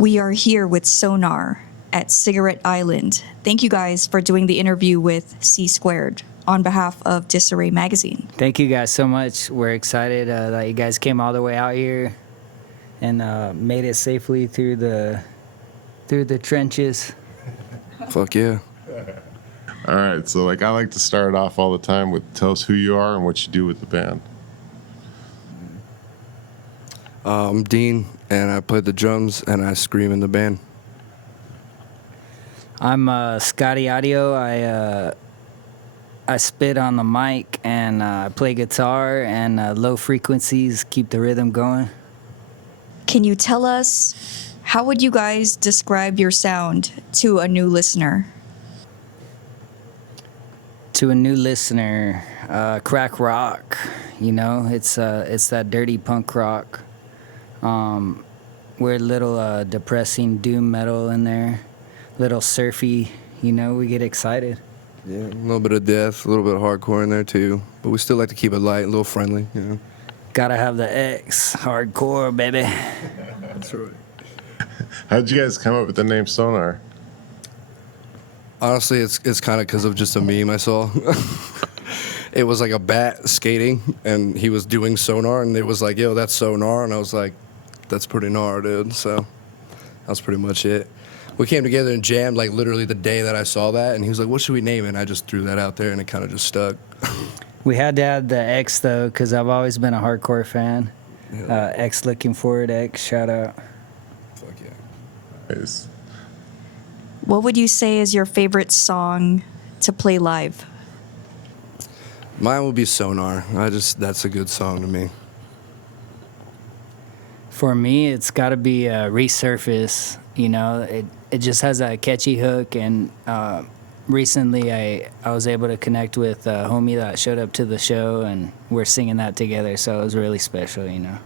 We are here with Sonar at Cigarette Island. Thank you guys for doing the interview with C² on behalf of Disarray Magazine. Thank you guys so much. We're excited that you guys came all the way out here and made it safely through the trenches. Fuck yeah. All right, so I like to start off all the time with tell us who you are and what you do with the band. I'm Dean, and I play the drums and I scream in the band. I'm Scotty Audio. I spit on the mic and I play guitar and low frequencies keep the rhythm going. Can you tell us, how would you guys describe your sound to a new listener? To a new listener, crack rock, you know, it's that dirty punk rock. We're a little depressing doom metal in there, little surfy, you know, we get excited. Yeah, a little bit of death, a little bit of hardcore in there too, but we still like to keep it light, a little friendly, you know. Gotta have the X, hardcore, baby. That's right. How'd you guys come up with the name Sonar? Honestly, it's kind of because of just a meme I saw. It was like a bat skating, and he was doing sonar, and it was like, yo, that's sonar, and I was like, that's pretty gnar, dude. So that was pretty much it. We came together and jammed like literally the day that I saw that, and he was like, what should we name it? And I just threw that out there, and it kind of just stuck. We had to add the X, though, because I've always been a hardcore fan. Yeah. X looking forward, X, shout out. Fuck yeah. Nice. What would you say is your favorite song to play live? Mine would be Sonar. That's a good song to me. For me, it's got to be Resurface. You know, it just has a catchy hook, and recently I was able to connect with a homie that showed up to the show, and we're singing that together, so it was really special, you know.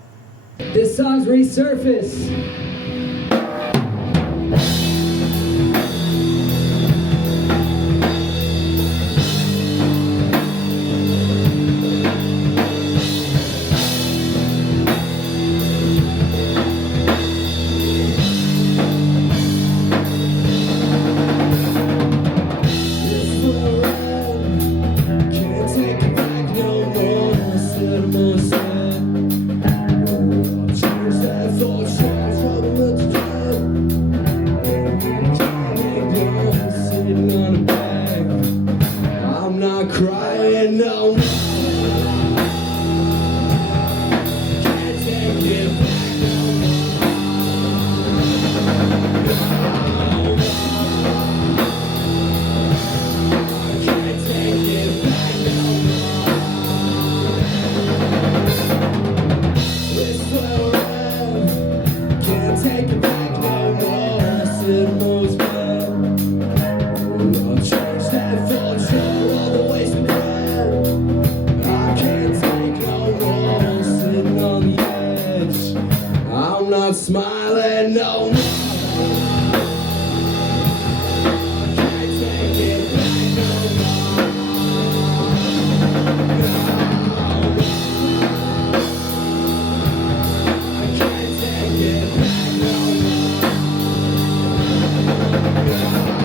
This song's Resurface. Smiling no more. Can't take it back no more. I can't take it back no more. Can't take it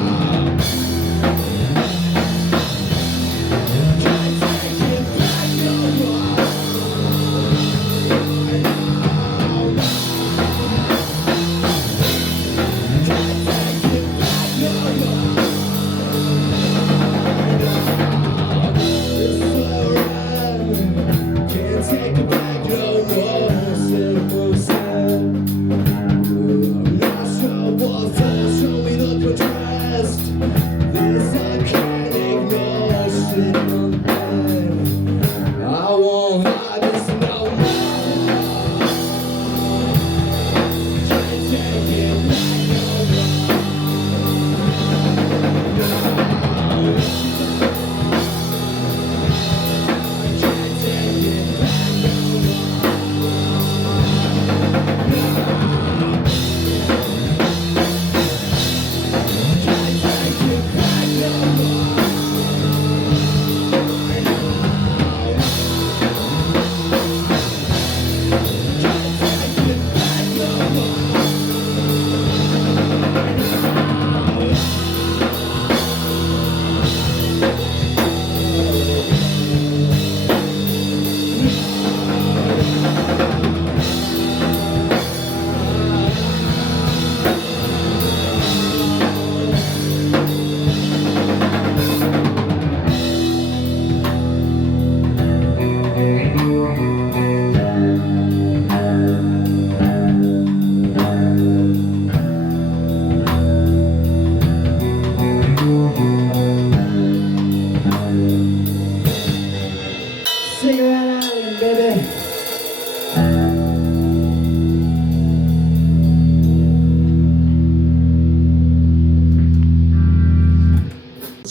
back no more.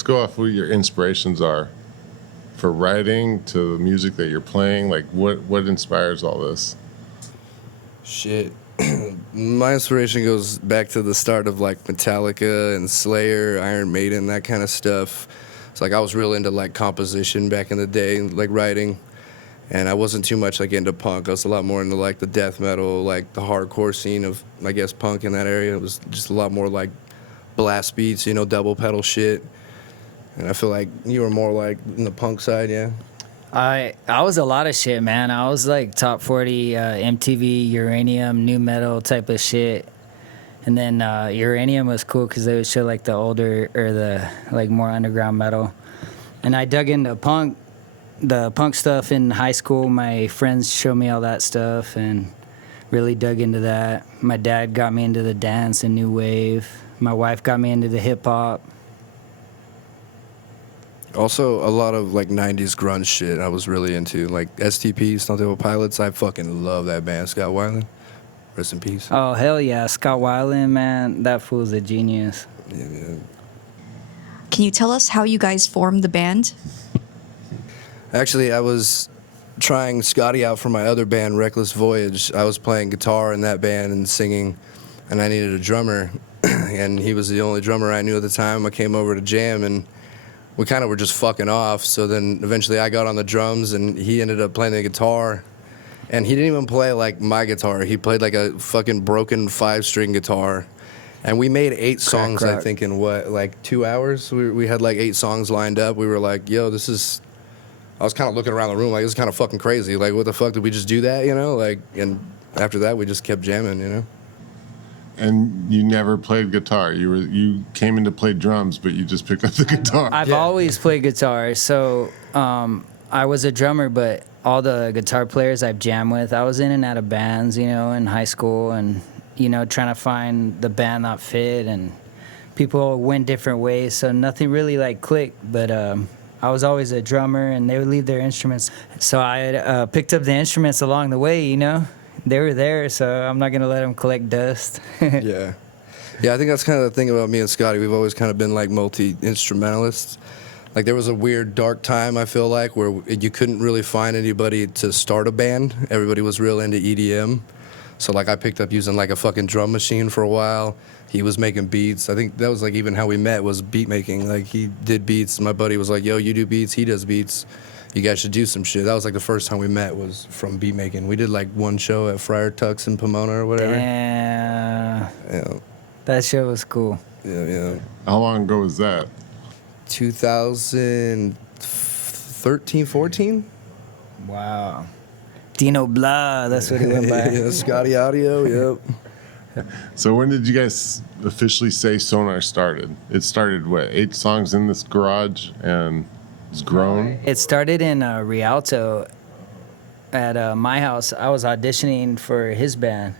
go off what your inspirations are for writing to the music that you're playing. Like, what inspires all this? Shit. My inspiration goes back to the start of like Metallica and Slayer, Iron Maiden, that kind of stuff. It's like I was real into like composition back in the day, like writing. And I wasn't too much like into punk. I was a lot more into like the death metal, like the hardcore scene of, I guess, punk in that area. It was just a lot more like blast beats, you know, double pedal shit. And I feel like you were more like in the punk side, yeah. I was a lot of shit, man. I was like top 40 MTV, Uranium, new metal type of shit. And then Uranium was cool because they would show like the older or the like more underground metal. And I dug into the punk stuff in high school. My friends showed me all that stuff and really dug into that. My dad got me into the dance and new wave. My wife got me into the hip hop. Also, a lot of like 90s grunge shit I was really into. Like STP, Stone Temple Pilots. I fucking love that band. Scott Weiland. Rest in peace. Oh, hell yeah. Scott Weiland, man. That fool's a genius. Yeah. Can you tell us how you guys formed the band? Actually, I was trying Scotty out for my other band, Reckless Voyage. I was playing guitar in that band and singing, and I needed a drummer. And he was the only drummer I knew at the time. I came over to jam, and we kind of were just fucking off. So then eventually I got on the drums, and he ended up playing the guitar. And he didn't even play like my guitar. He played like a fucking broken 5-string guitar. And we made 8 songs, I think, in what, like 2 hours? We had like 8 songs lined up. We were like, yo, this is... I was kind of looking around the room like, this is kind of fucking crazy. Like, what the fuck, did we just do that, you know? Like, and after that, we just kept jamming, you know? And you never played guitar. You came in to play drums, but you just picked up the guitar. I've always played guitar. So I was a drummer, but all the guitar players I've jammed with, I was in and out of bands, you know, in high school and, you know, trying to find the band that fit. And people went different ways, so nothing really, like, clicked. But I was always a drummer, and they would leave their instruments. So I picked up the instruments along the way, you know. They were there, so I'm not going to let them collect dust. Yeah. Yeah, I think that's kind of the thing about me and Scotty. We've always kind of been like multi-instrumentalists. Like there was a weird dark time, I feel like, where you couldn't really find anybody to start a band. Everybody was real into EDM. So like I picked up using like a fucking drum machine for a while. He was making beats. I think that was like even how we met, was beat making. Like he did beats. My buddy was like, yo, you do beats, he does beats. You guys should do some shit. That was like the first time we met, was from beat making. We did like one show at Friar Tuck's in Pomona or whatever. Yeah. Yeah. That show was cool. Yeah. How long ago was that? 2013, 14? Wow. Dino Blah, that's what he went by. Yeah, Scotty Audio, yep. So when did you guys officially say Sonar started? It started, what, 8 songs in this garage, and it's grown? It started in Rialto at my house. I was auditioning for his band.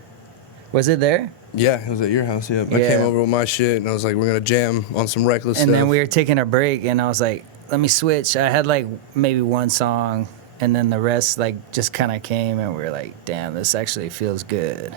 Was it there? Yeah, it was at your house, yeah. I came over with my shit, and I was like, we're going to jam on some Reckless stuff. And then we were taking a break, and I was like, let me switch. I had like maybe one song, and then the rest like just kind of came, and we were like, damn, this actually feels good.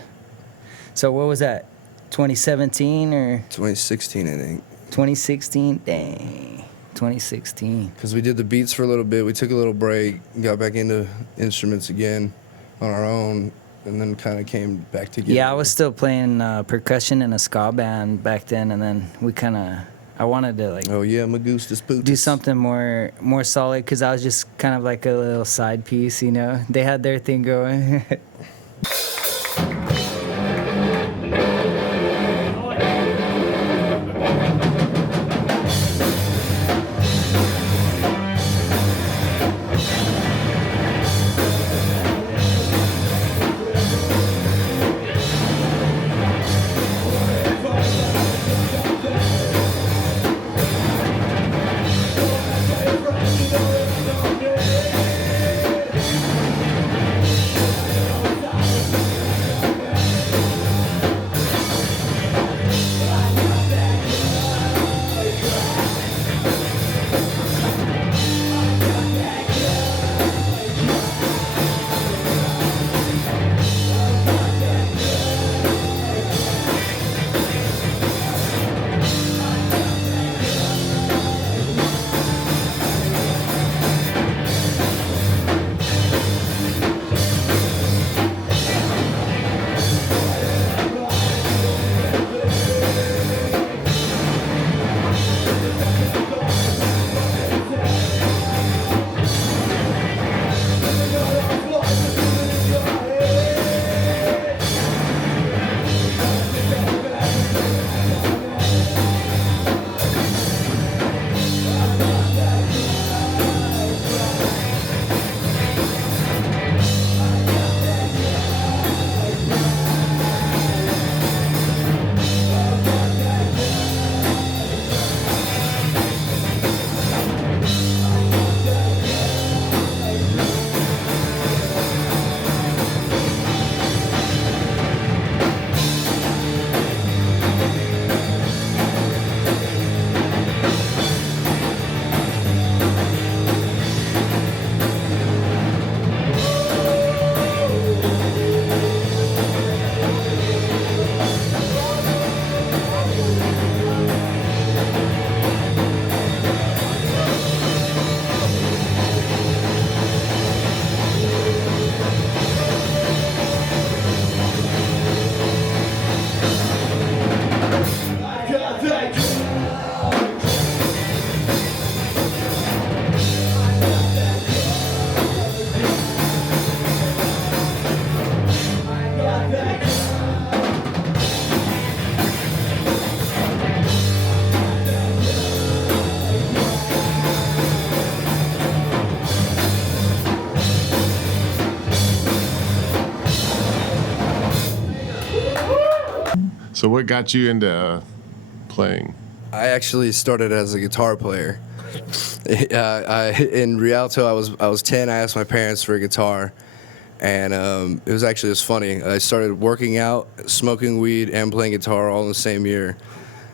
So what was that, 2017 or? 2016, I think. 2016? Dang, 2016. Because we did the beats for a little bit. We took a little break, got back into instruments again on our own, and then kind of came back together. Yeah, I was still playing percussion in a ska band back then, and then we kind of, I wanted to like Oh, yeah, Magustus Bootus. do something more solid, because I was just kind of like a little side piece, you know. They had their thing going. So what got you into playing? I actually started as a guitar player. In Rialto, I was 10. I asked my parents for a guitar, and it was actually just funny. I started working out, smoking weed, and playing guitar all in the same year.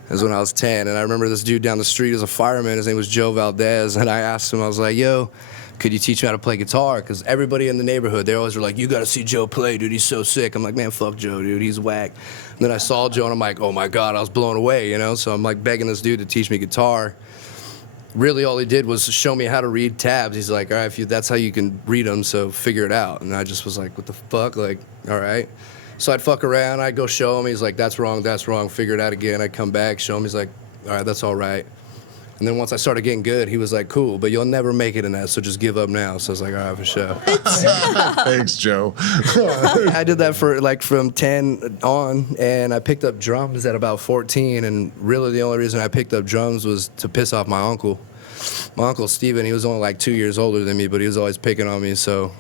As when I was 10, and I remember this dude down the street was a fireman. His name was Joe Valdez, and I asked him, I was like, "Yo, could you teach me how to play guitar?" Because everybody in the neighborhood, they always were like, "You got to see Joe play, dude. He's so sick." I'm like, "Man, fuck Joe, dude. He's whack." And then I saw Joe, and I'm like, "Oh my God," I was blown away, you know. So I'm like begging this dude to teach me guitar. Really, all he did was show me how to read tabs. He's like, "All right, that's how you can read them, so figure it out." And I just was like, "What the fuck?" Like, all right. So I'd fuck around. I'd go show him. He's like, that's wrong. Figure it out again. I'd come back, show him. He's like, all right, that's all right. And then once I started getting good, he was like, cool, but you'll never make it in that, so just give up now. So I was like, all right, for sure. Thanks, Joe. I did that for like from 10 on, and I picked up drums at about 14, and really the only reason I picked up drums was to piss off my uncle. My uncle Steven, he was only like 2 years older than me, but he was always picking on me, so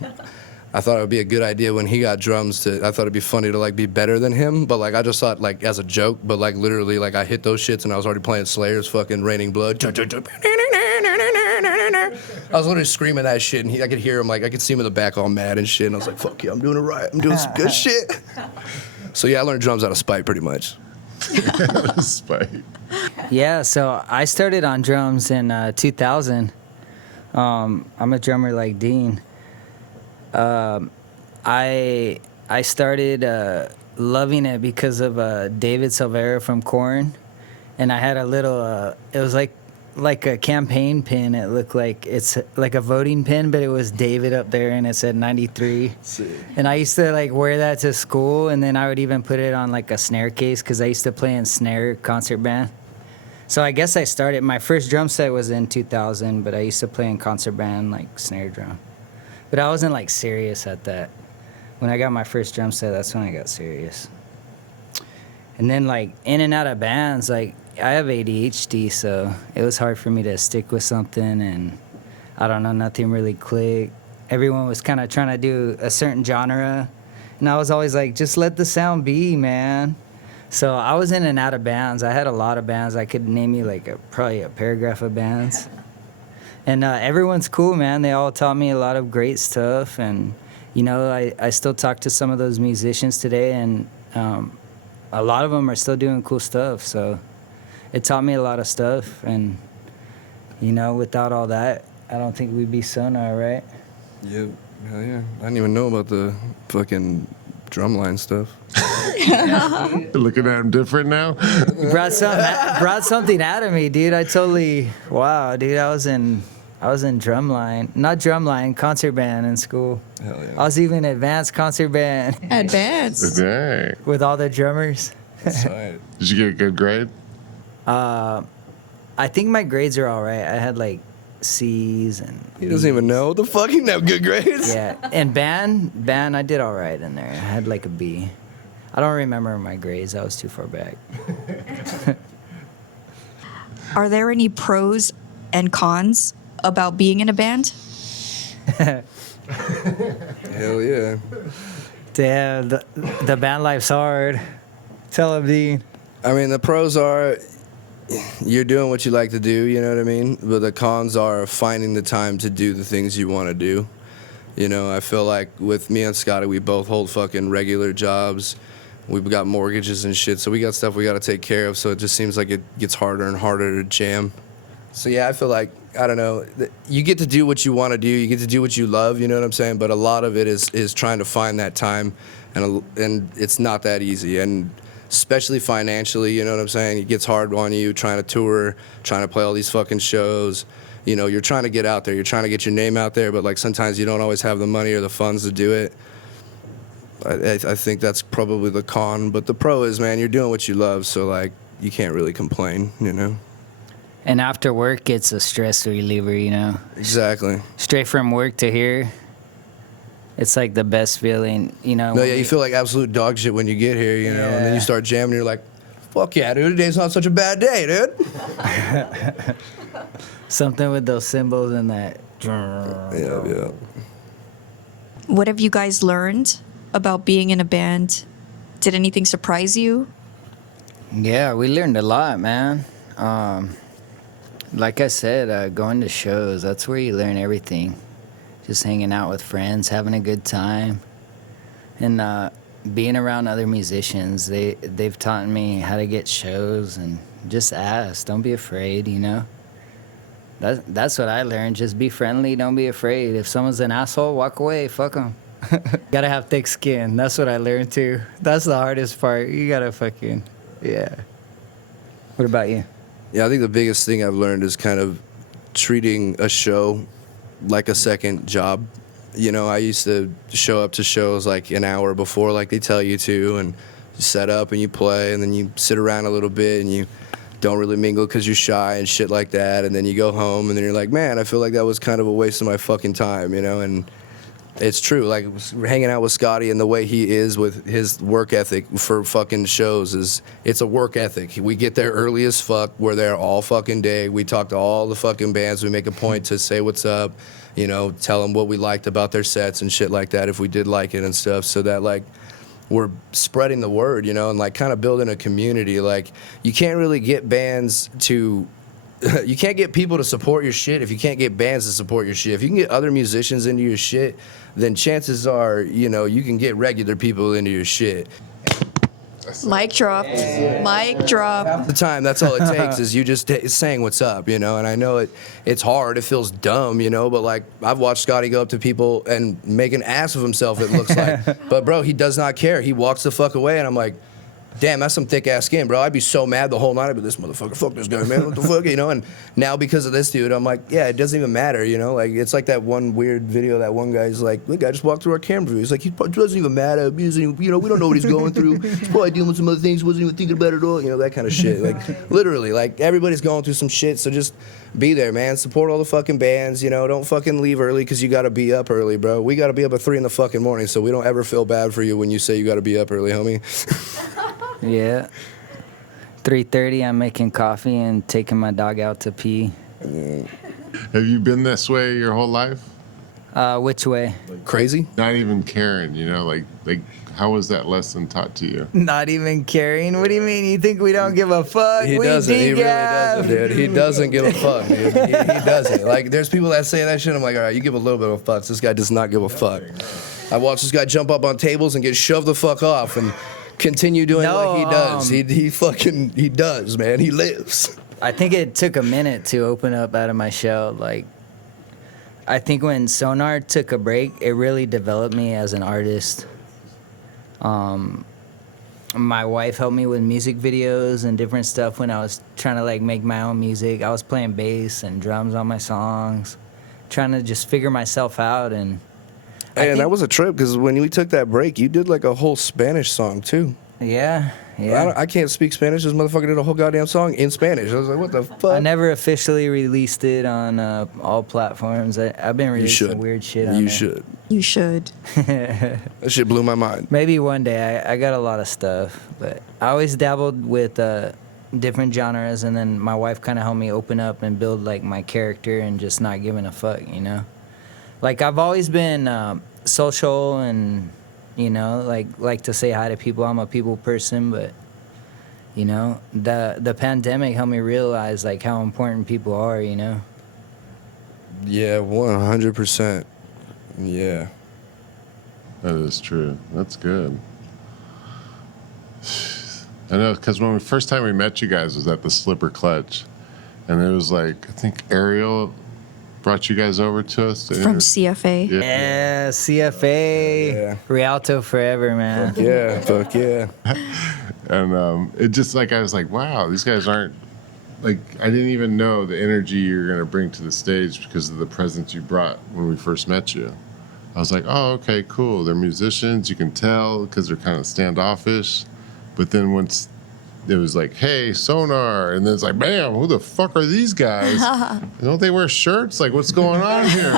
I thought it would be a good idea when he got drums I thought it'd be funny to like be better than him, but like I just thought like as a joke, but like literally like I hit those shits and I was already playing Slayer's fucking Raining Blood. I was literally screaming that shit, and I could hear him, like I could see him in the back all mad and shit, and I was like, fuck yeah, I'm doing it right. I'm doing some good shit. So yeah, I learned drums out of spite pretty much. Spite. Yeah, so I started on drums in 2000. I'm a drummer like Dean. I started loving it because of David Silvera from Korn, and I had a little. It was like a campaign pin. It looked like it's like a voting pin, but it was David up there, and it said 93. And I used to like wear that to school, and then I would even put it on like a snare case because I used to play in snare concert band. So I guess I started. My first drum set was in 2000, but I used to play in concert band like snare drum. But I wasn't like serious at that. When I got my first drum set, that's when I got serious. And then like in and out of bands, like I have ADHD, so it was hard for me to stick with something, and I don't know, nothing really clicked. Everyone was kind of trying to do a certain genre, and I was always like, just let the sound be, man. So I was in and out of bands. I had a lot of bands. I could name you like probably a paragraph of bands. And everyone's cool, man. They all taught me a lot of great stuff. And, you know, I still talk to some of those musicians today, and a lot of them are still doing cool stuff. So it taught me a lot of stuff. And, you know, without all that, I don't think we'd be SOxGNAR, right? Yep, hell yeah. I didn't even know about the fucking drumline stuff. Looking at him different now. You brought something out of me, dude. Wow, dude. I was in concert band in school. Hell yeah. I was even advanced concert band Advanced. Dang. with all the drummers. That's right. Did you get a good grade? I think my grades are all right. I had like C's and He doesn't even know. What the fuck? He didn't have good grades. yeah. And band, I did all right in there. I had like a B. I don't remember my grades. I was too far back. Are there any pros and cons about being in a band? Hell yeah. Damn, the band life's hard. Tell him, Dean. I mean, the pros are you're doing what you like to do, you know what I mean? But the cons are finding the time to do the things you want to do. You know, I feel like with me and Scotty, we both hold fucking regular jobs. We've got mortgages and shit, so we got stuff we got to take care of, so it just seems like it gets harder and harder to jam. So yeah, I feel like, I don't know, you get to do what you want to do, you get to do what you love, you know what I'm saying? But a lot of it is trying to find that time, and it's not that easy. And especially financially, you know what I'm saying? It gets hard on you trying to tour, trying to play all these fucking shows. You know, you're trying to get out there, you're trying to get your name out there, but like sometimes you don't always have the money or the funds to do it. I think that's probably the con, but the pro is, man, you're doing what you love, so like you can't really complain, you know? And after work, it's a stress reliever, you know? Exactly. Straight from work to here, it's like the best feeling, you know? No, yeah, you feel like absolute dog shit when you get here, you know, and then you start jamming, you're like, fuck yeah, dude, today's not such a bad day, dude. Something with those cymbals and that. Yeah. What have you guys learned about being in a band? Did anything surprise you? Yeah, we learned a lot, man. Like I said, going to shows, that's where you learn everything. Just hanging out with friends, having a good time, and being around other musicians. They've taught me how to get shows, and just ask. Don't be afraid, you know? That's what I learned. Just be friendly, don't be afraid. If someone's an asshole, walk away, fuck them. Gotta have thick skin. That's what I learned too. That's the hardest part. You gotta fucking, yeah. What about you? Yeah, I think the biggest thing I've learned is kind of treating a show like a second job. You know, I used to show up to shows like an hour before, like they tell you to, and you set up and you play, and then you sit around a little bit and you don't really mingle because you're shy and shit like that, and then you go home and then you're like, man, I feel like that was kind of a waste of my fucking time, you know? And it's true. Like, hanging out with Scotty and the way he is with his work ethic for fucking shows is, it's a work ethic. We get there early as fuck. We're there all fucking day. We talk to all the fucking bands. We make a point to say what's up, you know, tell them what we liked about their sets and shit like that if we did like it and stuff, so that, like, we're spreading the word, you know, and, like, kind of building a community. Like, you can't really get bands to... you can't get people to support your shit if you can't get bands to support your shit. If you can get other musicians into your shit, then chances are, you know, you can get regular people into your shit. Mic drop. Mic drop. Half the time, that's all it takes is you just saying what's up, you know. And I know it's hard. It feels dumb, you know. But, like, I've watched Scotty go up to people and make an ass of himself, it looks like. But, bro, he does not care. He walks the fuck away, and I'm like, damn, that's some thick-ass skin, bro. I'd be so mad the whole night. I'd be, this motherfucker, fuck this guy, man. What the fuck, you know? And now because of this dude, I'm like, yeah, it doesn't even matter, you know? Like, it's like that one weird video that one guy's like, the guy just walked through our camera view. He's like, he doesn't even matter. He doesn't even, you know, we don't know what he's going through. He's probably dealing with some other things he wasn't even thinking about at all. You know, that kind of shit. Like, literally, like, everybody's going through some shit, so just be there, man. Support all the fucking bands, you know? Don't fucking leave early because you got to be up early, bro. We got to be up at 3 in the fucking morning, so we don't ever feel bad for you when you say you got to be up early, homie. Yeah. 3:30, I'm making coffee and taking my dog out to pee. Have you been this way your whole life? Which way? Crazy? Not even caring, you know, like how was that lesson taught to you? Not even caring? What do you mean? You think we don't give a fuck? He we doesn't. He really decaf. doesn't, dude. He doesn't give a fuck, dude. He doesn't. Like, there's people that say that shit. I'm like, all right, you give a little bit of a fuck. This guy does not give a fuck. I watched this guy jump up on tables and get shoved the fuck off and continue doing like he does. He does, man. He lives. I think it took a minute to open up out of my shell. Like, I think when SOxGNAR took a break, it really developed me as an artist. My wife helped me with music videos and different stuff when I was trying to, like, make my own music. I was playing bass and drums on my songs, trying to just figure myself out. And that was a trip because when we took that break, you did like a whole Spanish song too. Yeah. I can't speak Spanish. This motherfucker did a whole goddamn song in Spanish. I was like, what the fuck? I never officially released it on all platforms. I've been releasing some weird shit on it. You should. You should. That shit blew my mind. Maybe one day. I got a lot of stuff, but I always dabbled with different genres, and then my wife kind of helped me open up and build, like, my character and just not giving a fuck, you know? Like, I've always been social and, you know, like to say hi to people. I'm a people person, but, you know, the pandemic helped me realize, like, how important people are, you know? Yeah, 100%. Yeah. That is true. That's good. I know, because when first time we met you guys was at the Slipper Clutch, and it was like, I think Ariel brought you guys over to us. From CFA. Yeah, CFA. Yeah. Rialto forever, man. Fuck yeah. And it just, like, I was like, wow, these guys aren't, like, I didn't even know the energy you're going to bring to the stage because of the presence you brought when we first met you. I was like, oh, okay, cool. They're musicians. You can tell because they're kind of standoffish. But then once it was like, hey, SOxGNAR, and then it's like, bam, who the fuck are these guys? Don't they wear shirts? Like, what's going on here?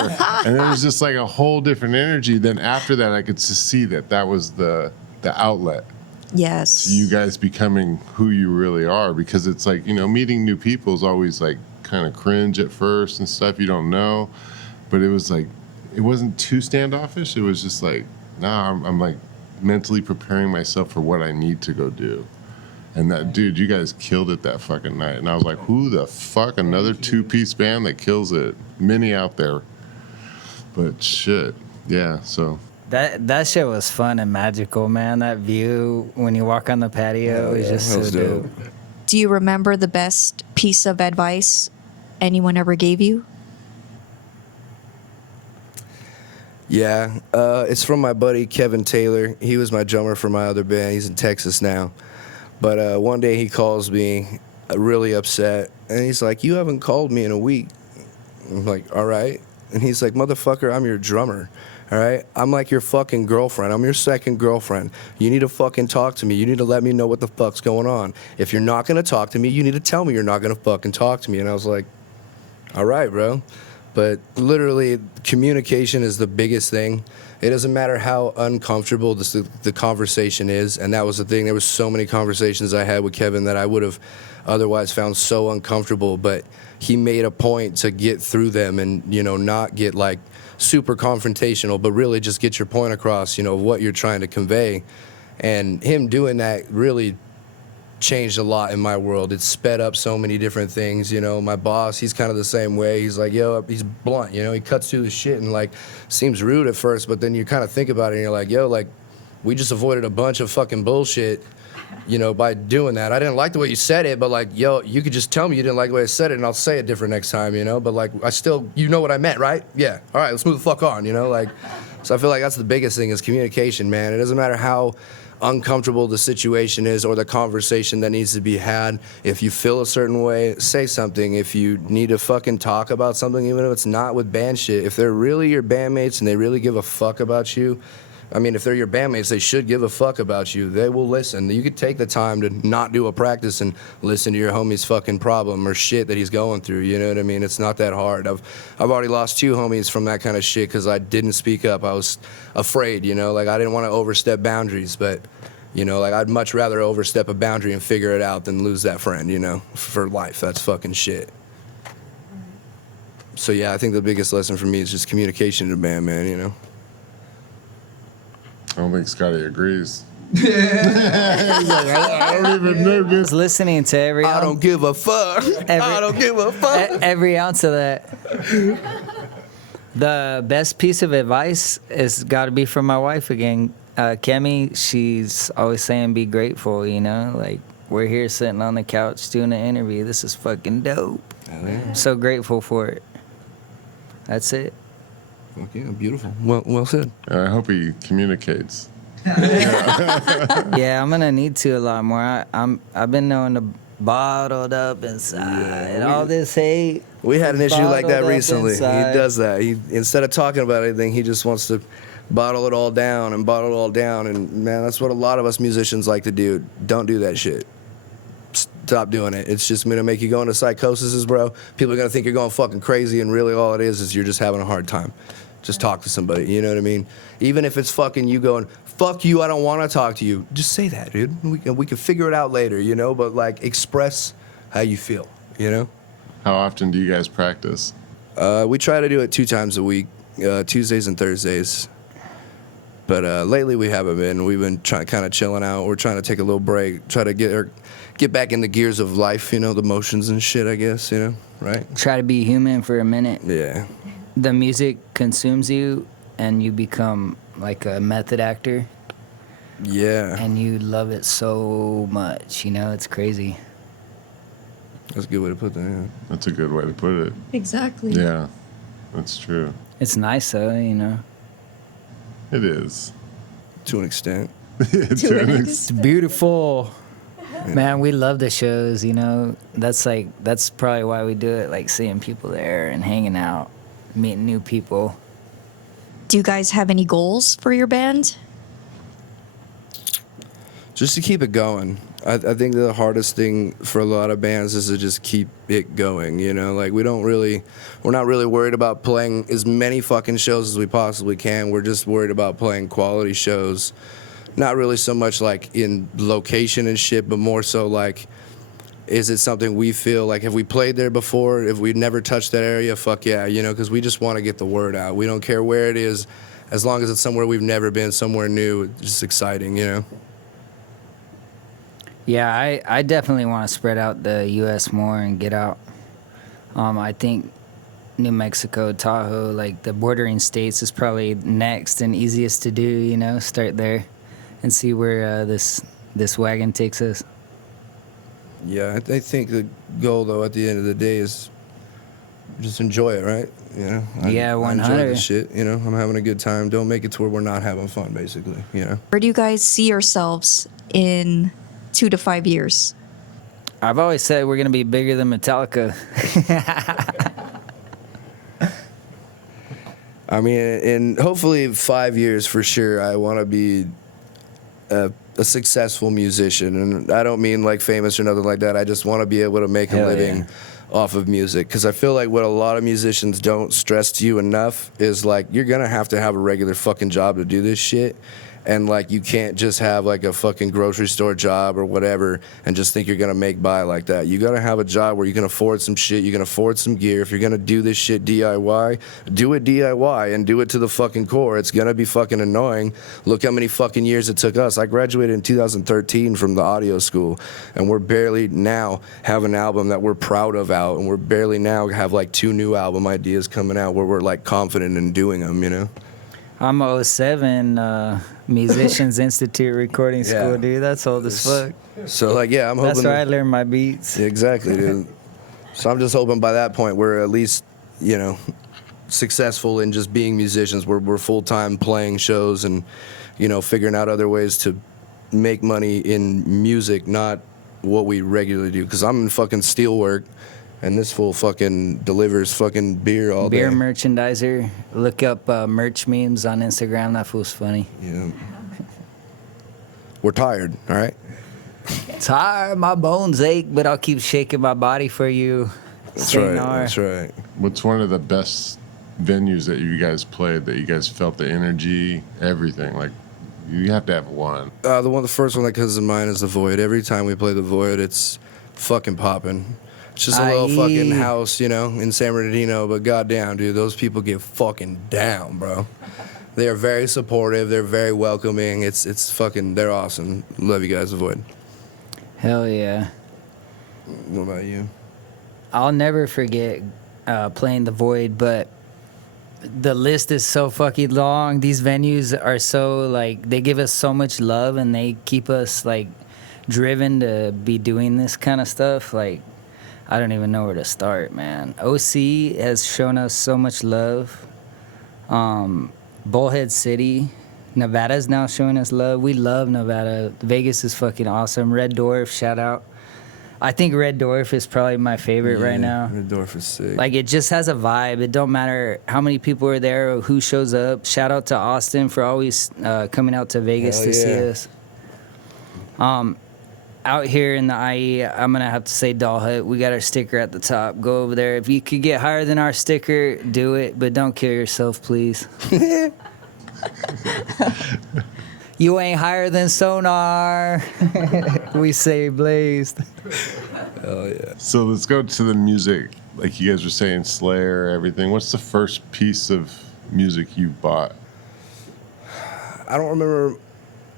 And it was just like a whole different energy. Then after that, I could just see that was the outlet. Yes. To you guys becoming who you really are, because it's like, you know, meeting new people is always like kind of cringe at first and stuff you don't know. But it was like, it wasn't too standoffish. It was just like, nah, I'm like mentally preparing myself for what I need to go do. And that dude, you guys killed it that fucking night. And I was like, who the fuck? Another 2-piece band that kills it. Many out there. But shit. Yeah, so That shit was fun and magical, man. That view when you walk on the patio is just that so was dope. dope. Do you remember the best piece of advice anyone ever gave you? Yeah, it's from my buddy Kevin Taylor. He was my drummer for my other band. He's in Texas now. But one day he calls me really upset, and he's like, "You haven't called me in a week." I'm like, "All right." And he's like, "Motherfucker, I'm your drummer. All right? I'm like your fucking girlfriend. I'm your second girlfriend. You need to fucking talk to me. You need to let me know what the fuck's going on. If you're not going to talk to me, you need to tell me you're not going to fucking talk to me." And I was like, "All right, bro." But literally, communication is the biggest thing. It doesn't matter how uncomfortable the conversation is, and that was the thing. There was so many conversations I had with Kevin that I would have otherwise found so uncomfortable, but he made a point to get through them and, you know, not get like super confrontational, but really just get your point across, you know, what you're trying to convey. And him doing that really changed a lot in my world. It sped up so many different things. You know, my boss, he's kind of the same way. He's like, yo, he's blunt, you know, he cuts through the shit and like seems rude at first, but then you kind of think about it and you're like, yo, like we just avoided a bunch of fucking bullshit, you know, by doing that. I didn't like the way you said it, but like, yo, you could just tell me you didn't like the way I said it and I'll say it different next time, you know, but like I still, you know what I meant, right? Yeah. All right, let's move the fuck on, you know, like, so I feel like that's the biggest thing is communication, man. It doesn't matter how uncomfortable the situation is or the conversation that needs to be had. If you feel a certain way, say something. If you need to fucking talk about something, even if it's not with band shit, if they're really your bandmates and they really give a fuck about you, I mean, if they're your bandmates, they should give a fuck about you. They will listen. You could take the time to not do a practice and listen to your homie's fucking problem or shit that he's going through. You know what I mean? It's not that hard. I've already lost 2 homies from that kind of shit because I didn't speak up. I was afraid, you know? Like, I didn't want to overstep boundaries, but, you know, like, I'd much rather overstep a boundary and figure it out than lose that friend, you know, for life. That's fucking shit. So, yeah, I think the biggest lesson for me is just communication in a band, man, you know? I don't think Scotty agrees. He's like, I don't even know I this. was listening to every I don't give a fuck. I don't give a fuck. every ounce of that. The best piece of advice has got to be from my wife again. Kemi, she's always saying be grateful, you know? Like, we're here sitting on the couch doing an interview. This is fucking dope. I'm so grateful for it. That's it. Okay, beautiful. Well said. I hope he communicates. Yeah, I'm gonna need to a lot more. I've been knowing the bottled up inside. All this hate. We had an issue like that bottled up recently. inside. He does that. He instead of talking about anything, he just wants to bottle it all down and bottle it all down. And man, that's what a lot of us musicians like to do. Don't do that shit. Stop doing it. It's just gonna make you go into psychosis, bro. People are gonna think you're going fucking crazy, and really all it is you're just having a hard time. Just talk to somebody, you know what I mean? Even if it's fucking you going, fuck you, I don't want to talk to you. Just say that, dude. We can figure it out later, you know? But, like, express how you feel, you know? How often do you guys practice? We try to do it 2 times a week, Tuesdays and Thursdays. But lately we haven't been. We've been kind of chilling out. We're trying to take a little break, try to get back in the gears of life, you know, the motions and shit, I guess, you know? Right? Try to be human for a minute. Yeah. The music consumes you, and you become like a method actor, Yeah. and you love it so much. You know, it's crazy. That's a good way to put that, yeah. That's a good way to put it. Exactly. Yeah, that's true. It's nice though, you know. It is. To an extent. It's beautiful. Man, we love the shows, you know. That's probably why we do it, like seeing people there and hanging out, meeting new people. Do you guys have any goals for your band? Just to keep it going. I think the hardest thing for a lot of bands is to just keep it going, you know? Like, we're not really worried about playing as many fucking shows as we possibly can. We're just worried about playing quality shows. Not really so much, like, in location and shit, but more so, like, is it something we feel like, have we played there before? If we've never touched that area, fuck yeah, you know? Because we just want to get the word out. We don't care where it is, as long as it's somewhere we've never been, somewhere new. It's just exciting, you know? Yeah, I definitely want to spread out the U.S. more and get out. I think New Mexico, Tahoe, like the bordering states is probably next and easiest to do, you know, start there and see where this wagon takes us. Yeah, I think the goal, though, at the end of the day is just enjoy it, right? You know? Yeah, I enjoy 100. this shit, you know? I'm having a good time. Don't make it to where we're not having fun, basically, you know? Where do you guys see yourselves in 2 to 5 years? I've always said we're going to be bigger than Metallica. I mean, in hopefully 5 years for sure, I want to be a successful musician. And I don't mean like famous or nothing like that. I just want to be able to make a Hell living yeah. off of music. Because I feel like what a lot of musicians don't stress to you enough is like, you're going to have a regular fucking job to do this shit. And like, you can't just have like a fucking grocery store job or whatever and just think you're gonna make by like that. You gotta have a job where you can afford some shit, you can afford some gear. If you're gonna do this shit DIY, do it DIY and do it to the fucking core. It's gonna be fucking annoying. Look how many fucking years it took us. I graduated in 2013 from the audio school, and we're barely now have an album that we're proud of out, and we're barely now have like 2 new album ideas coming out where we're like confident in doing them, you know? I'm a 07 Musicians Institute recording school, Yeah. dude. That's old as fuck. So like, yeah, I'm hoping. That's where I learned my beats. Yeah, exactly, dude. So I'm just hoping by that point we're at least, you know, successful in just being musicians. We're full-time playing shows and, you know, figuring out other ways to make money in music, not what we regularly do. Because I'm in fucking steelwork, and this fool fucking delivers fucking beer all Beer day. merchandiser. Look up merch memes on Instagram. That fool's funny. Yeah. We're tired, all right? Tired, my bones ache, but I'll keep shaking my body for you. That's Say right. nar. That's right. What's one of the best venues that you guys played that you guys felt the energy, everything? Like, you have to have one. The first one that comes to mind is the Void. Every time we play the Void, it's fucking popping. It's just a little Aye. fucking house, you know, in San Bernardino, but goddamn, dude, those people get fucking down, bro. They are very supportive. They're very welcoming. It's fucking, they're awesome. Love you guys, the Void. Hell yeah. What about you? I'll never forget playing the Void, but the list is so fucking long. These venues are so, like, they give us so much love and they keep us, like, driven to be doing this kind of stuff. Like, I don't even know where to start, man. OC has shown us so much love. Bullhead City, Nevada's now showing us love. We love Nevada. Vegas is fucking awesome. Red Dwarf, shout out. I think Red Dwarf is probably my favorite right now. Red Dwarf is sick. Like, it just has a vibe. It don't matter how many people are there or who shows up. Shout out to Austin for always coming out to Vegas Hell to see yeah. us. Out here in the IE, I'm going to have to say Doll Hut. We got our sticker at the top. Go over there. If you could get higher than our sticker, do it. But don't kill yourself, please. You ain't higher than Sonar. We say blazed. Hell yeah. So let's go to the music. Like you guys were saying, Slayer, everything. What's the first piece of music you bought? I don't remember.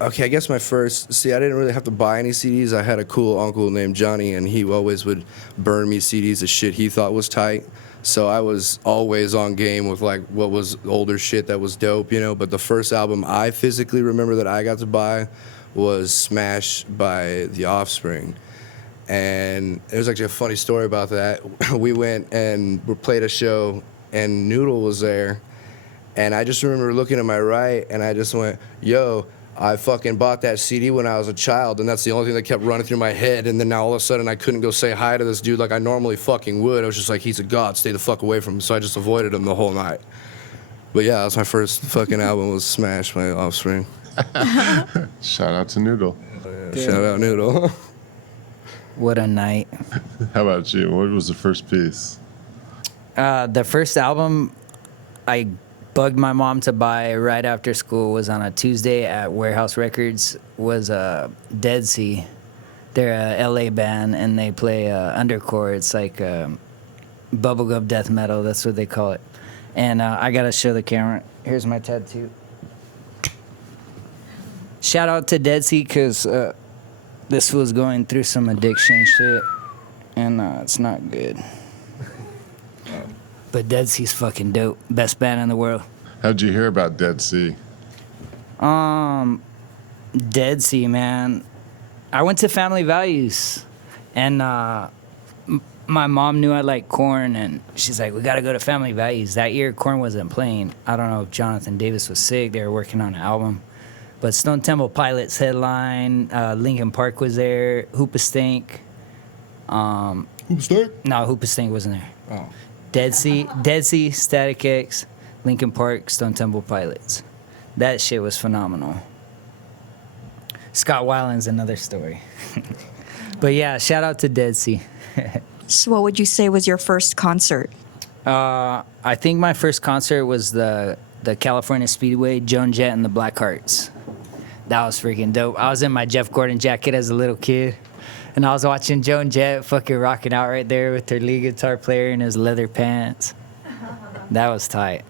Okay, I guess my first. See, I didn't really have to buy any CDs. I had a cool uncle named Johnny, and he always would burn me CDs of shit he thought was tight. So I was always on game with like what was older shit that was dope, you know. But the first album I physically remember that I got to buy was Smash by The Offspring. And there's actually a funny story about that. We went and we played a show, and Noodle was there. And I just remember looking to my right, and I just went, yo, I fucking bought that CD when I was a child, and that's the only thing that kept running through my head. And then now all of a sudden I couldn't go say hi to this dude like I normally fucking would. I was just like, he's a god, stay the fuck away from him. So I just avoided him the whole night. But yeah, that was my first fucking album was Smash by Offspring. Shout out to Noodle. Shout out Noodle. What a night. How about you? What was the first piece? The first album I bugged my mom to buy right after school was on a Tuesday at Warehouse Records, was Dead Sea. They're a LA band, and they play undercore. It's like bubblegum death metal. That's what they call it. And I got to show the camera. Here's my tattoo. Shout out to Dead Sea, because this fool's going through some addiction shit, and it's not good. But Dead Sea's fucking dope. Best band in the world. How'd you hear about Dead Sea? Dead Sea, man. I went to Family Values, and my mom knew I liked Korn, and she's like, we got to go to Family Values. That year, Korn wasn't playing. I don't know if Jonathan Davis was sick. They were working on an album. But Stone Temple Pilots headline, Linkin Park was there, Hoopastank. Hoopastank? No, Hoopastank wasn't there. Oh. Dead Sea, Static X, Linkin Park, Stone Temple Pilots. That shit was phenomenal. Scott Weiland's another story. But yeah, shout out to Dead Sea. So what would you say was your first concert? I think my first concert was the California Speedway, Joan Jett and the Blackhearts. That was freaking dope. I was in my Jeff Gordon jacket as a little kid, and I was watching Joan Jett fucking rocking out right there with her lead guitar player in his leather pants. That was tight.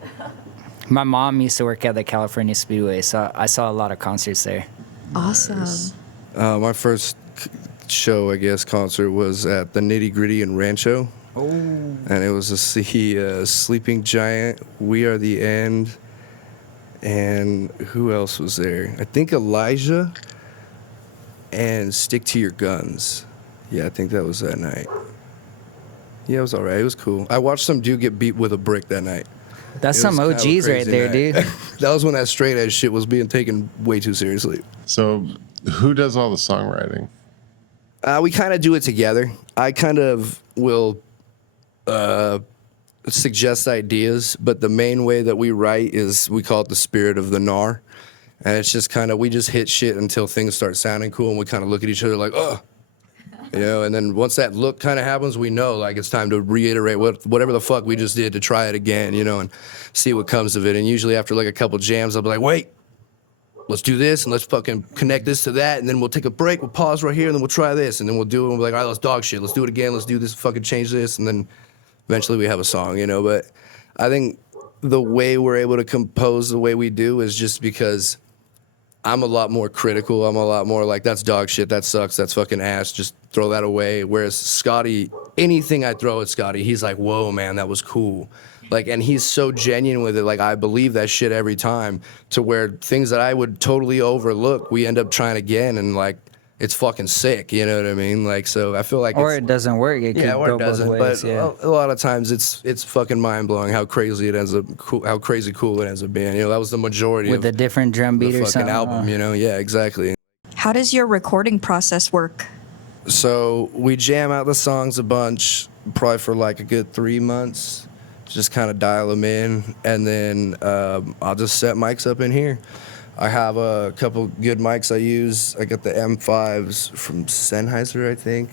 My mom used to work at the California Speedway, so I saw a lot of concerts there. Awesome. My first show, I guess, concert was at the Nitty Gritty in Rancho. Oh. And it was to see Sleeping Giant, We Are the End, and who else was there? I think Elijah and Stick to Your Guns. Yeah, I think that was that night. Yeah, it was all right. It was cool. I watched some dude get beat with a brick that night. That's It some was kind of a OGs right crazy there, night. dude. That was when that straight edge shit was being taken way too seriously. So, who does all the songwriting? We kind of do it together. I kind of will suggest ideas, but the main way that we write is we call it the spirit of the gnar. And it's just kind of, we just hit shit until things start sounding cool, and we kind of look at each other like, oh. You know, and then once that look kind of happens, we know like it's time to reiterate whatever the fuck we just did to try it again, you know, and see what comes of it. And usually after like a couple jams, I'll be like, wait, let's do this and let's fucking connect this to that, and then we'll take a break, we'll pause right here, and then we'll try this, and then we'll do it, and we'll be like, all right, let's dog shit, let's do it again, let's do this, fucking change this, and then eventually we have a song, you know. But I think the way we're able to compose the way we do is just because I'm a lot more critical. I'm a lot more like, that's dog shit, that sucks, that's fucking ass, just throw that away. Whereas Scotty, anything I throw at Scotty, he's like, whoa, man, that was cool. Like, and he's so genuine with it. Like, I believe that shit every time, to where things that I would totally overlook, we end up trying again, and like, it's fucking sick, you know what I mean? Like, so I feel like Or it's, it doesn't work. It could yeah, or go it doesn't. both But ways. Yeah. a lot of times it's fucking mind blowing how crazy it ends up, how crazy cool it ends up being. You know, that was the majority With of a different drum the beat or fucking something. album. You know, yeah, exactly. How does your recording process work? So we jam out the songs a bunch, probably for like a good 3 months. Just kind of dial them in, and then I'll just set mics up in here. I have a couple good mics I use. I got the M5s from Sennheiser, I think.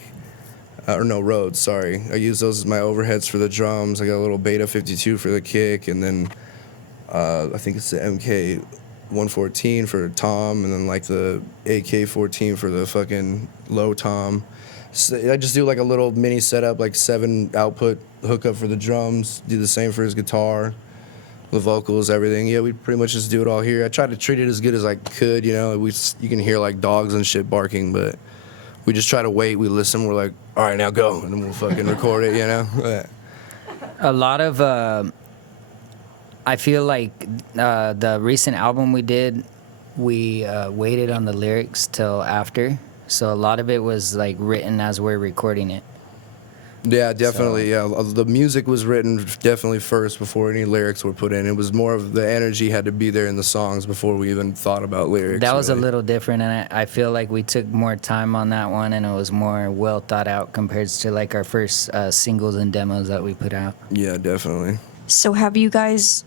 Or no, Rhodes, sorry. I use those as my overheads for the drums. I got a little Beta 52 for the kick, and then I think it's the MK 114 for tom, and then like the AK 14 for the fucking low tom. So I just do like a little mini setup, like 7 output hookup for the drums. Do the same for his guitar, the vocals, everything. Yeah, we pretty much just do it all here. I try to treat it as good as I could, you know. You can hear like dogs and shit barking, but we just try to wait. We listen. We're like, all right, now go, and then we'll fucking record it, you know. A lot of, I feel like the recent album we did, we waited on the lyrics till after. So a lot of it was like written as we're recording it. Yeah, definitely. Yeah, the music was written definitely first before any lyrics were put in. It was more of the energy had to be there in the songs before we even thought about lyrics. That was really. a little different, and I feel like we took more time on that one, and it was more well thought out compared to like our first singles and demos that we put out. Yeah, definitely. So have you guys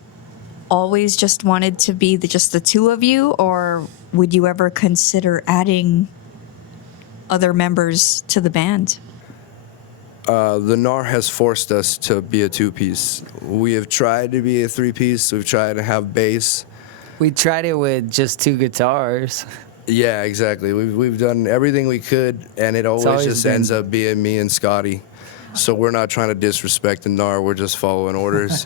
always just wanted to be just the two of you, or would you ever consider adding other members to the band? The gnar has forced us to be a 2-piece. We have tried to be a 3-piece. We've tried to have bass. We tried it with just 2 guitars. Yeah, exactly. We've done everything we could, and it always always just been- ends up being me and Scotty. So we're not trying to disrespect the NAR. We're just following orders.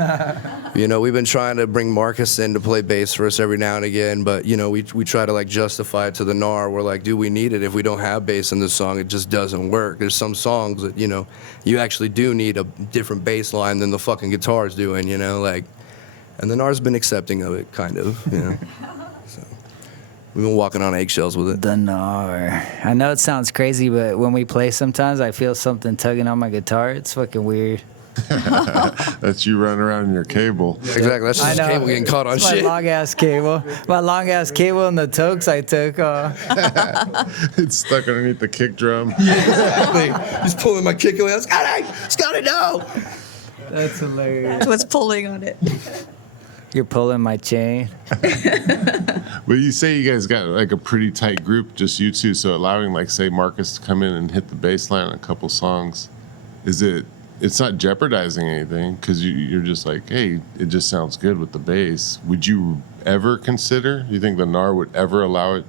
You know, we've been trying to bring Marcus in to play bass for us every now and again, but you know, we try to like justify it to the NAR. We're like, dude, we need it. If we don't have bass in this song, it just doesn't work. There's some songs that, you know, you actually do need a different bass line than the fucking guitar's doing, you know, like, and the NAR's been accepting of it, kind of, you know. So we've been walking on eggshells with it. The gnar. I know it sounds crazy, but when we play sometimes I feel something tugging on my guitar. It's fucking weird. That's you running around in your cable. Yeah, exactly. That's just I know. cable getting caught on It's shit. my long ass cable. My long ass cable and the tokes I took. It's stuck underneath the kick drum. Exactly. He's pulling my kick away. Scotty, no! That's hilarious. That's what's pulling on it. You're pulling my chain. But you say you guys got like a pretty tight group, just you two. So allowing, like, say, Marcus to come in and hit the bass line on a couple songs, it's not jeopardizing anything because you're just like, hey, it just sounds good with the bass. Would you ever consider? You think the NAR would ever allow it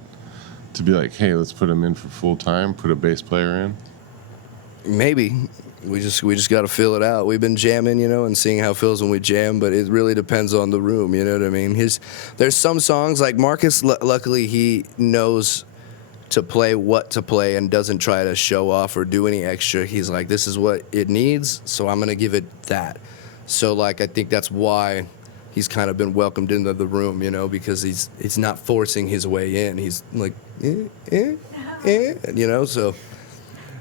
to be like, hey, let's put him in for full time, put a bass player in? Maybe. We just got to feel it out. We've been jamming, you know, and seeing how it feels when we jam, but it really depends on the room, you know what I mean? There's some songs, like Marcus, luckily he knows to play what to play and doesn't try to show off or do any extra. He's like, this is what it needs, so I'm going to give it that. So, like, I think that's why he's kind of been welcomed into the room, you know, because he's not forcing his way in. He's like, you know, so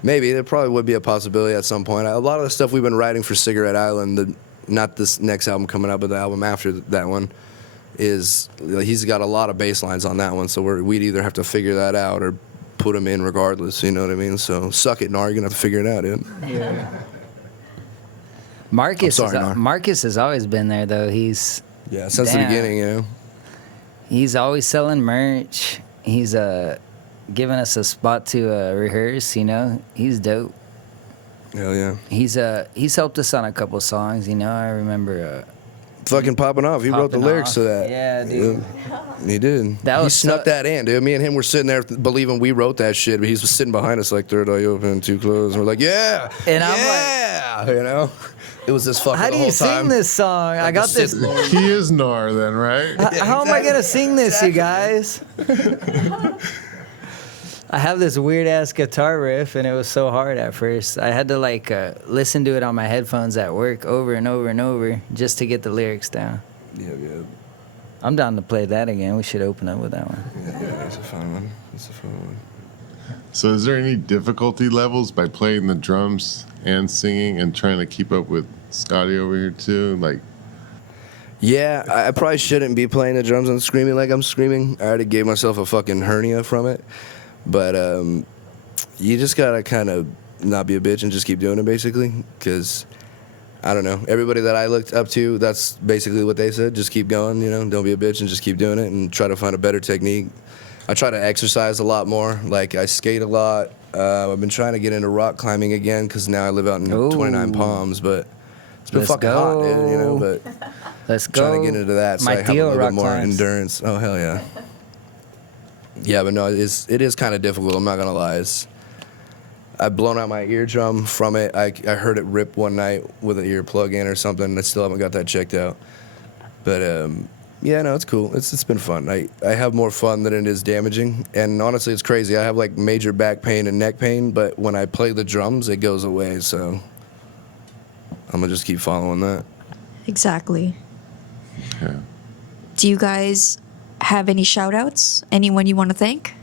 maybe there probably would be a possibility at some point. A lot of the stuff we've been writing for Cigarette Island, not this next album coming up, but the album after that one, is he's got a lot of bass lines on that one, so we'd either have to figure that out or put him in regardless, you know what I mean? So suck it, Nar, you're gonna have to figure it out, dude. Yeah. Marcus has always been there though. He's since the Damn. beginning, you know. He's always selling merch. He's giving us a spot to rehearse, you know. He's dope. Hell yeah. He's helped us on a couple songs, you know. I remember Fucking popping off. He wrote the Popping lyrics off. to that. Yeah, dude. He did. That He was snuck that in, dude. Me and him were sitting there believing we wrote that shit, but he's sitting behind us like, third eye open, two closed. And we're like, yeah. And I'm yeah. You know? It was this fucking how do the whole you sing time. this song? I got this. He is Nar then, right? How am I gonna sing this, you guys? I have this weird ass guitar riff, and it was so hard at first. I had to like listen to it on my headphones at work over and over and over just to get the lyrics down. Yeah. I'm down to play that again. We should open up with that one. Yeah, it's a fun one. It's a fun one. So is there any difficulty levels by playing the drums and singing and trying to keep up with Scotty over here too? Like, Yeah, I probably shouldn't be playing the drums and screaming like I'm screaming. I already gave myself a fucking hernia from it. But you just gotta kind of not be a bitch and just keep doing it, basically. Because, I don't know, everybody that I looked up to, that's basically what they said. Just keep going, you know, don't be a bitch and just keep doing it and try to find a better technique. I try to exercise a lot more. Like, I skate a lot. I've been trying to get into rock climbing again because now I live out in Ooh. 29 Palms, but it's been Let's fucking hot, dude, you know, go. but Let's go. trying to get into that so My I have a Theo little rock bit more climbs. endurance. Oh, hell yeah. Yeah, but no, it is kind of difficult. I'm not gonna lie. I've blown out my eardrum from it. I heard it rip one night with an ear plug in or something. I still haven't got that checked out. But yeah, no, it's cool. It's been fun. I have more fun than it is damaging. And honestly, it's crazy. I have like major back pain and neck pain, but when I play the drums, it goes away. So I'm gonna just keep following that. Exactly. yeah. Do you guys have any shout outs? Anyone you want to thank?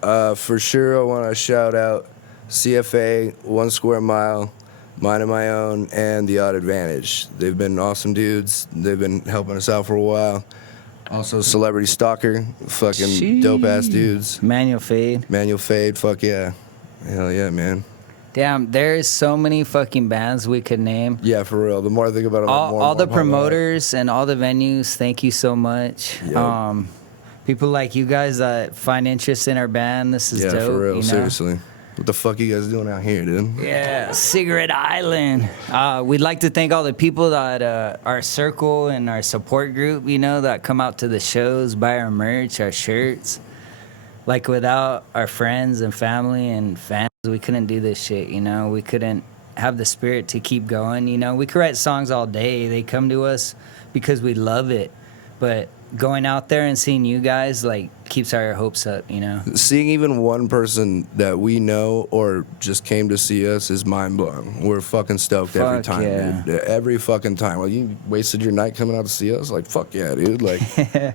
For sure, I want to shout out CFA, 1 Square Mile, Mine and My Own, and The Odd Advantage. They've been awesome dudes. They've been helping us out for a while. Also, Celebrity Stalker, fucking dope-ass dudes. Manual Fade. Manual Fade, fuck yeah. Hell yeah, man. Damn, there's so many fucking bands we could name. Yeah, for real. The more I think about it, the more All the I'm pumped about it. promoters and all the venues, thank you so much. Yep. People like you guys that find interest in our band, this is Yeah, dope. for real, you know? seriously. What the fuck you guys doing out here, dude? Yeah, Cigarette Island. We'd like to thank all the people that our circle and our support group, you know, that come out to the shows, buy our merch, our shirts. Like, without our friends and family and fans, we couldn't do this shit, you know? We couldn't have the spirit to keep going. You know, we could write songs all day. They come to us because we love it. But going out there and seeing you guys, like, keeps our hopes up, you know? Seeing even one person that we know or just came to see us is mind blowing. We're fucking stoked every Fuck time, yeah. dude. Every fucking time. Like, you wasted your night coming out to see us? Like, fuck yeah, dude. Like,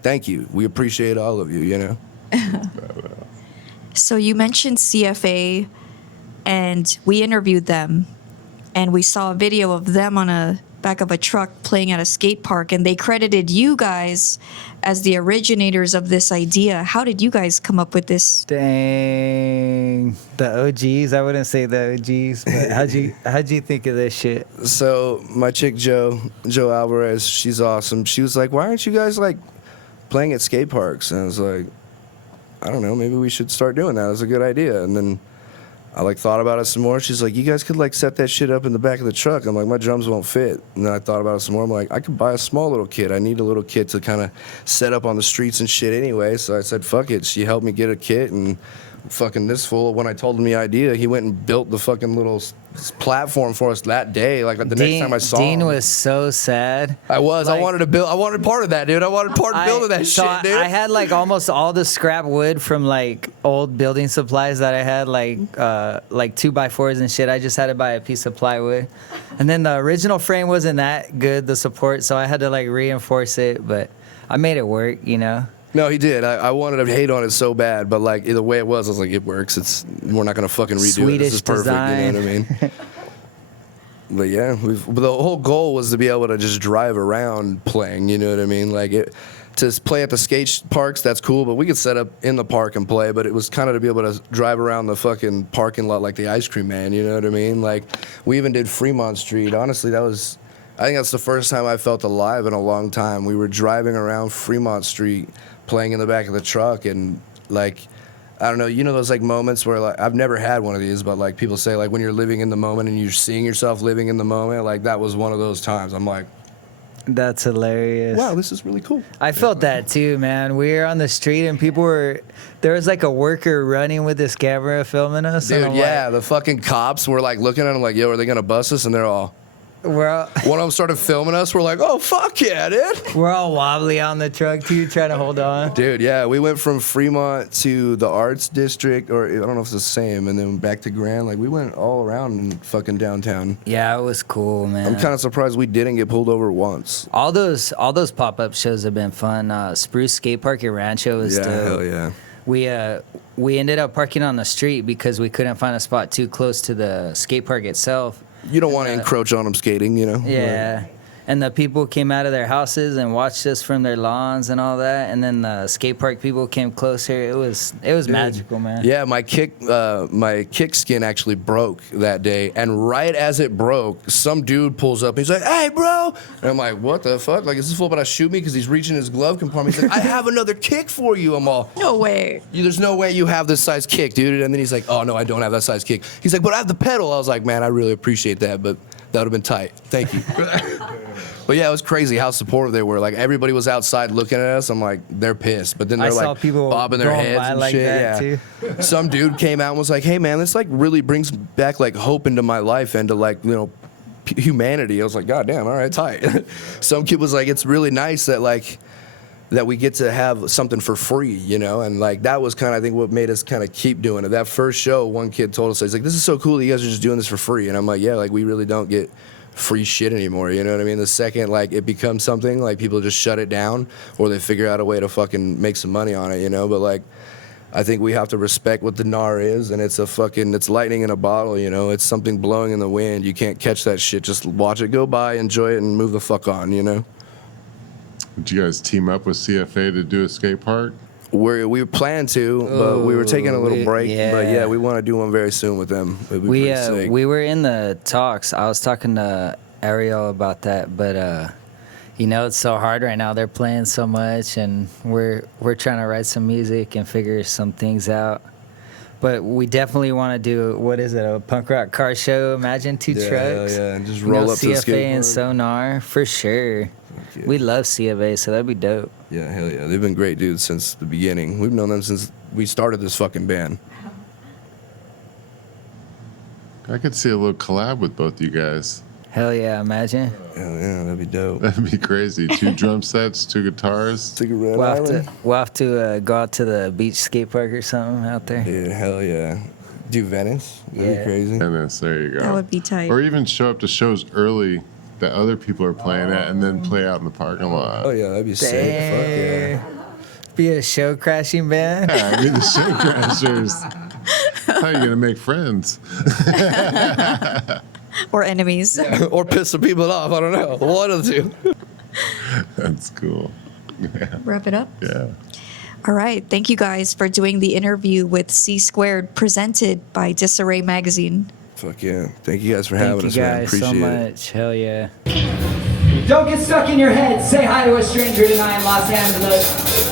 thank you. We appreciate all of you, you know? So you mentioned CFA, and we interviewed them, and we saw a video of them on a back of a truck playing at a skate park, and they credited you guys as the originators of this idea. How did you guys come up with this? Dang. The OGs? I wouldn't say the OGs, but how'd you think of this shit? So my chick Joe Alvarez, she's awesome. She was like, "Why aren't you guys like playing at skate parks?" And I was like, "I don't know. Maybe we should start doing that. It's a good idea." And then I like thought about it some more. She's like, "You guys could like set that shit up in the back of the truck." I'm like, "My drums won't fit." And then I thought about it some more. I'm like, "I could buy a small little kit. I need a little kit to kind of set up on the streets and shit anyway." So I said, "Fuck it." She helped me get a kit, and fucking this fool, when I told him the idea, he went and built the fucking little platform for us that day. Like the next time I saw Dean him. was so sad. I like- wanted part of that, dude. I wanted part of building that so shit, dude. I had like almost all the scrap wood from like old building supplies that I had, like 2x4s and shit. I just had to buy a piece of plywood, and then the original frame wasn't that good, the support, so I had to like reinforce it, but I made it work, you know. No, he did. I wanted to hate on it so bad, but like the way it was, I was like, it works. We're not gonna fucking redo it. This is Swedish perfect. design. You know what I mean? But yeah, the whole goal was to be able to just drive around playing. You know what I mean? Like to play at the skate parks, that's cool, but we could set up in the park and play. But it was kind of to be able to drive around the fucking parking lot like the ice cream man. You know what I mean? Like we even did Fremont Street. Honestly, I think that's the first time I felt alive in a long time. We were driving around Fremont Street, playing in the back of the truck, and like, I don't know, you know those like moments where like, I've never had one of these, but like people say like when you're living in the moment and you're seeing yourself living in the moment, like that was one of those times. I'm like, That's hilarious. wow, this is really cool. I felt that too, man. We were on the street and there was like a worker running with this camera filming us. and Dude, I'm yeah, the fucking cops were like looking at them like, yo, are they gonna bust us? And they're all, We're all, one of them started filming us. We're like, oh, fuck yeah, dude. we're all wobbly on the truck too, trying to hold on. Dude, yeah, we went from Fremont to the Arts District, or I don't know if it's the same, and then back to Grand. Like, we went all around in fucking downtown. Yeah, it was cool, man. I'm kind of surprised we didn't get pulled over once. All those pop-up shows have been fun. Spruce Skate Park at Rancho is Yeah, dope. hell yeah. We ended up parking on the street because we couldn't find a spot too close to the skate park itself. You don't want to encroach on them skating, you know? Yeah. And the people came out of their houses and watched us from their lawns and all that. And then the skate park people came closer. It was magical, man. Yeah, my kick skin actually broke that day, and right as it broke, some dude pulls up. He's like, "Hey, bro!" And I'm like, "What the fuck? Like, is this fool about to shoot me?" Because he's reaching his glove compartment. He's like, "I have another kick for you." I'm all, No way. "There's no way you have this size kick, dude." And then he's like, "Oh no, I don't have that size kick." He's like, "But I have the pedal." I was like, "Man, I really appreciate that, but that would have been tight. Thank you." But yeah, it was crazy how supportive they were. Like everybody was outside looking at us. I'm like, they're pissed, but then they're I saw like people bobbing their going heads by and like shit. that, Yeah. too. Some dude came out and was like, "Hey man, this like really brings back like hope into my life and to like humanity." I was like, "God damn, all right, tight." Some kid was like, "It's really nice that like that we get to have something for free, you know?" And like that was kind of I think what made us kind of keep doing it. That first show, one kid told us, he's like, "This is so cool that you guys are just doing this for free." And I'm like, "Yeah, like we really don't get free shit anymore," you know what I mean? The second like it becomes something, like people just shut it down or they figure out a way to fucking make some money on it, you know? But like I think we have to respect what the NAR is, and it's it's lightning in a bottle, you know? It's something blowing in the wind. You can't catch that shit. Just watch it go by, enjoy it, and move the fuck on, you know? Did you guys team up with CFA to do a skate park? We planned to, but we were taking a little break. But yeah, we want to do one very soon with them. It'd be pretty sick. We were in the talks. I was talking to Ariel about that, but it's so hard right now. They're playing so much, and we're trying to write some music and figure some things out. But we definitely want to do, what is it, a punk rock car show? Imagine two trucks. Yeah, and just roll up to the CFA skate and park. SOxGNAR, for sure. Yeah. We love CFA, so that'd be dope. Yeah, hell yeah. They've been great dudes since the beginning. We've known them since we started this fucking band. I could see a little collab with both you guys. Hell yeah, imagine. Hell yeah, that'd be dope. That'd be crazy. 2 drum sets, 2 guitars. Take a Red We'll Island. have to go out to the beach skate park or something out there. Dude, hell yeah. Do Venice? That'd Yeah. be crazy. And then there you go. That would be tight. Or even show up to shows early that other people are playing at and then play out in the parking lot. Oh yeah, that'd be sick. Fuck yeah. Be a show crashing band. Yeah, I mean, the show crashers. How are you going to make friends? Or enemies. Or piss some people off. I don't know. One of the two. That's cool. Wrap it up. Yeah. All right. Thank you guys for doing the interview with C Squared, presented by Disarray Magazine. Fuck yeah. Thank you guys for Thank having you us, man. guys so Appreciate it. much. Hell yeah. Don't get stuck in your head. Say hi to a stranger tonight in Los Angeles.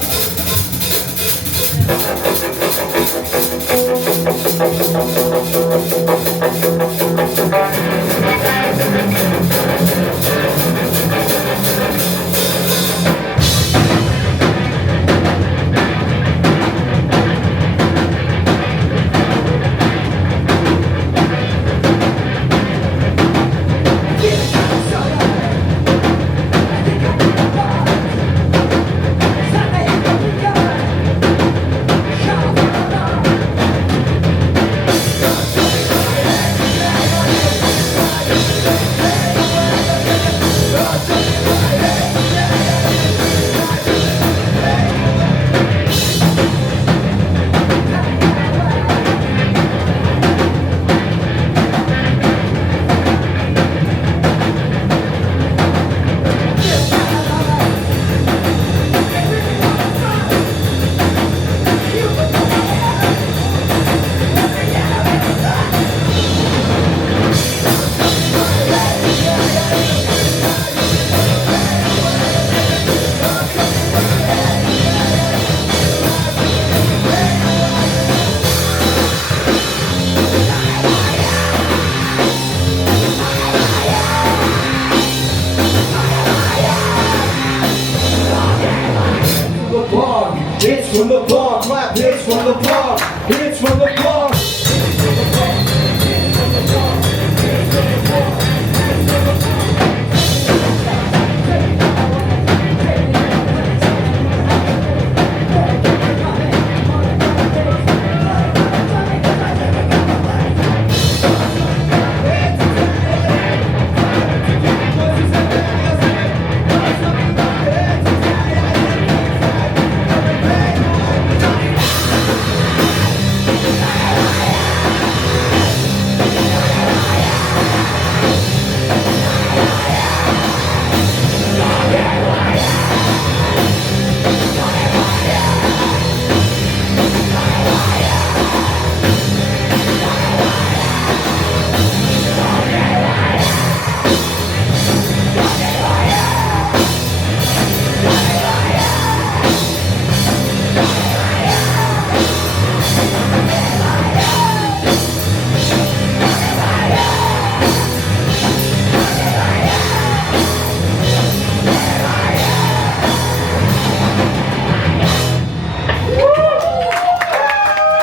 Hits from the bar, clap hits from the bar, hits from the bar.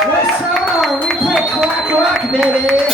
Let's we play crack rock, baby.